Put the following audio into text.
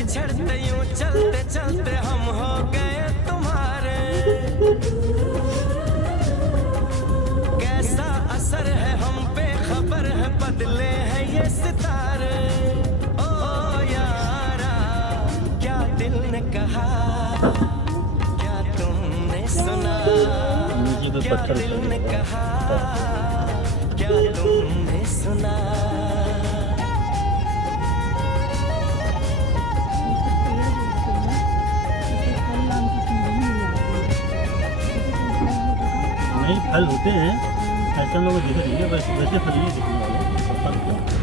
बिछड़ते यूं चलते चलते हम हो गए तुम्हारे। कैसा असर है हम पे खबर है, बदले हैं ये सितारे। ओ यारा क्या दिल ने कहा, क्या तुमने सुना, क्या दिल ने कहा, क्या तुमने सुना। नहीं फल होते हैं, ऐसा लोग दिख रही है, वैसे फल नहीं दिखने वाले।